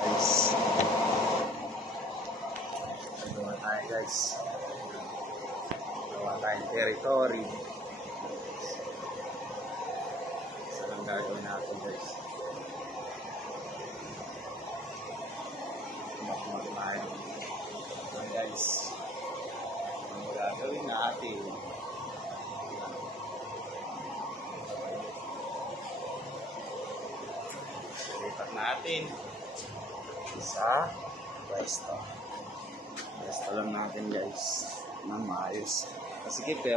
Guys, gawa tayo guys. Gawa tayong territory. Isa lang gagawin natin guys. Tumakmak tayo. So guys, ang gagawin natin, lipat natin sa pwesto. Pwesto lang natin guys ng maayos. Kasi kipe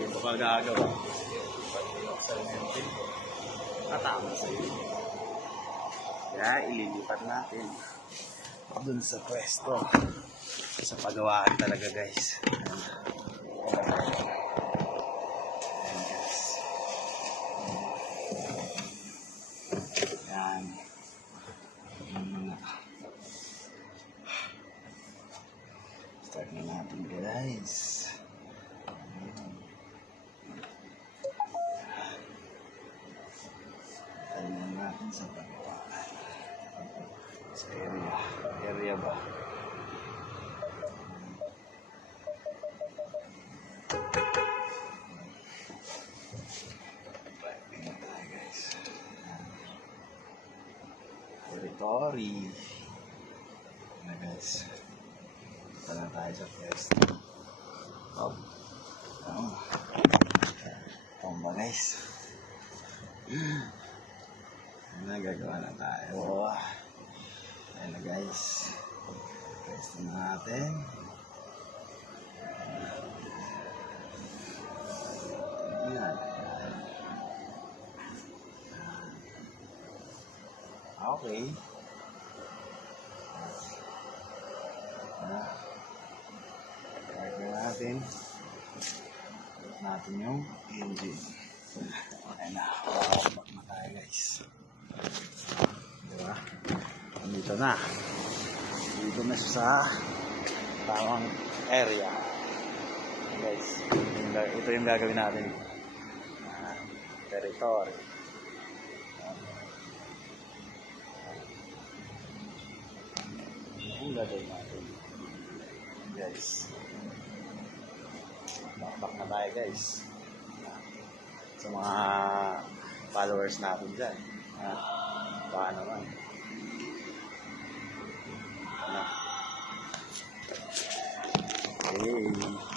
dito ka gagawa. Pag binuksan mo yung pinto, katama sa iyo. Kaya ililipat natin dun sa pwesto. Sa pagawaan talaga guys. Yan. Start na natin guys. Tanong natin sa pagawaan. Sa area ba? Territory. Na guys. Punta na tayo sa pwesto. Hop. Tomba guys. Nagagawa na tayo. Ayan na guys. Pwesto na natin. Ayan. Okay. Start na natin. Start natin yung engine. Ayan na. Back na tayo guys. Diba? Dito na. Dito na sa tamang area. Guys, ito yung gagawin natin. Territory. Ang gagawin natin guys, back na tayo guys sa mga followers natin dyan. Baka naman okay.